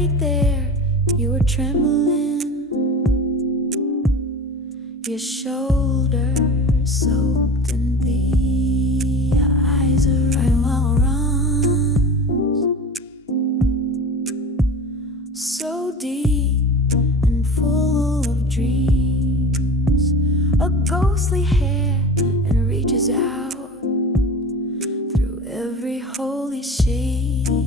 right there, you were trembling, your shoulders soaked in thee, your eyes are right while runs so deep and full of dreams, a ghostly hair and reaches out through every holy shade.